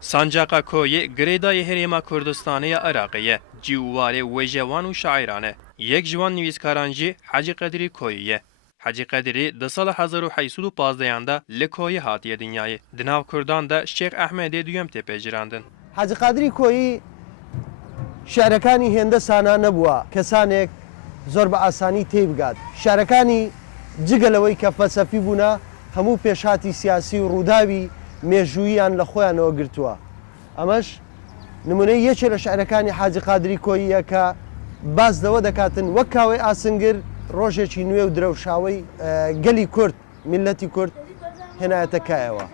Sancaqa Koyê girêdayê Herêma Kurdistanê ya Iraqê ye, cîwarê wêjewan û şaîran e. Yek ji wan nivîskaran jî Hecî Qedirî Koyî ye. Hecî Qedirî di sala 1815 da li Koyî hatiye dinyayê. Di nav Kurdan da Şêx Ehmedê duyem tê pêjirandin. حەجی قادری کۆیی شارەکانی هێندە سانا نەبووە کەسانێک زۆر بە ئاسانی تێی بگات شارەکانی جگەلەوەی کە فەلسەفی بوونا هەموو پێشهاتی سیاسی و ڕووداوی مێژووییان لە خۆیانەوە گرتووە ئەمەش نمونەی یەکێ لە شارەکانی حاجی قادری کۆییە کە باز لەوە دەکاتن وەک کاوەی ئاسنگر ڕۆژێکی نوێ و درەوشاوی گەلی کورد میلەتی کورد هێنایەتە کایەوە.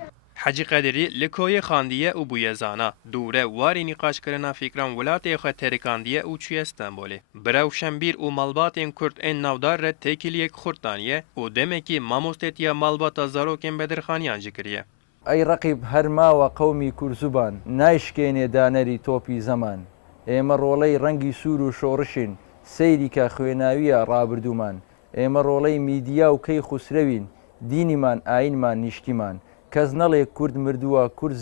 Hecî Qedirî li Koyê xandiye û bûye zana. Dûre warê nîqaşkirina fîkran welatê xwe terêkandiye û çûye Stenbolê. Birew şembîr û malbatên Kurd ên navdar re têkiliyek xurt daniye û demekî mamostetiya malbata zarokên bedirxaniyan jî kiriye. ئەی ڕەقیب هەرماوە قەومی کورزوبان نایشکێنێ دانەری تۆپی زەمان ئێمە ڕۆڵەی ڕەنگی سوور و شۆڕشین سەیریکە خوێناویە ڕابردوومان ئێمە ڕۆڵەی میدیا و کەی خوسرەوین دینیمان ئاینمان نیشتیمان کەس نەڵێ کورد مردووە کورد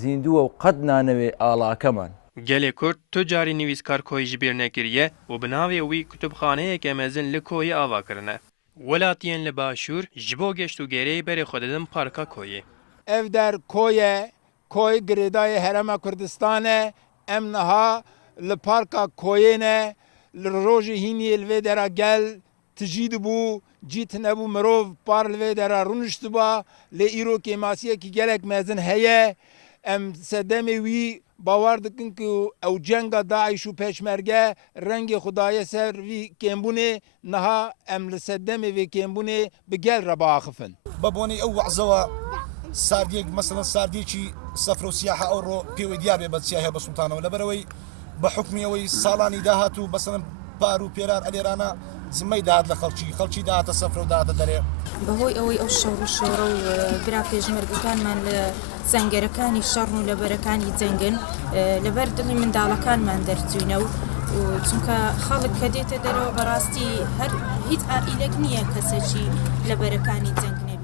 زیندووە و قەت نانەوێ ئاڵاکەمان. Gelê Kurd tu carî nivîskar Koyî ji bîr nekiriye û bi navê wî kutubxaneyeke mezin li Koyê ava kirine. Welatiyên li başûr ji bo geşt û gereyê berê xwe didin Parka Koyê. Ev der Koyê, Koy girêdayê Herêma Kurdistanê em niha li Parka Koyê ne li rojê hîniyê li vê dera gel tijî dibû cî tinebû mirov par li vê dera rûniştiba lê îrokê masiyekî gelek mezin heye em sedemê wî باور dikin ku ew cenga Daîş û Peşmerge rengê Xudayê ser vî kêmbûnê niha em li sedemê vê kêmbûnê bi gel re biaxifin. بەبوونی ئەو وەعزەوە ساردێک مەسەڵەن ساردێکی سەفر و سیاحە ئەوڕۆ پێوەی دیابێ بە سیاحە بە سوڵتانەوە لەبەرەوەی بە حکمی ئەوەی ساڵانی داهات و بەسەڵەن پار و پێرار ئەلێرانە زمەی داهات لە خەڵکی داهاتە سەفر و داهاتە دەرێ. بەهۆی ئەوەی ئەو شەڕ و شۆڕە و برا پێشمەرگەکانمان لە زەنگەرەکانی شەڕ و لەبەرەکانی جەنگن لەبەر دڵی منداڵەکانمان دەرچوینە و چونکە خەڵک کە دێتە دەرەوە بەڕاستی هەر هیچ ئائیلێک نییە کەسێکی لەبەرەکانی جەنگ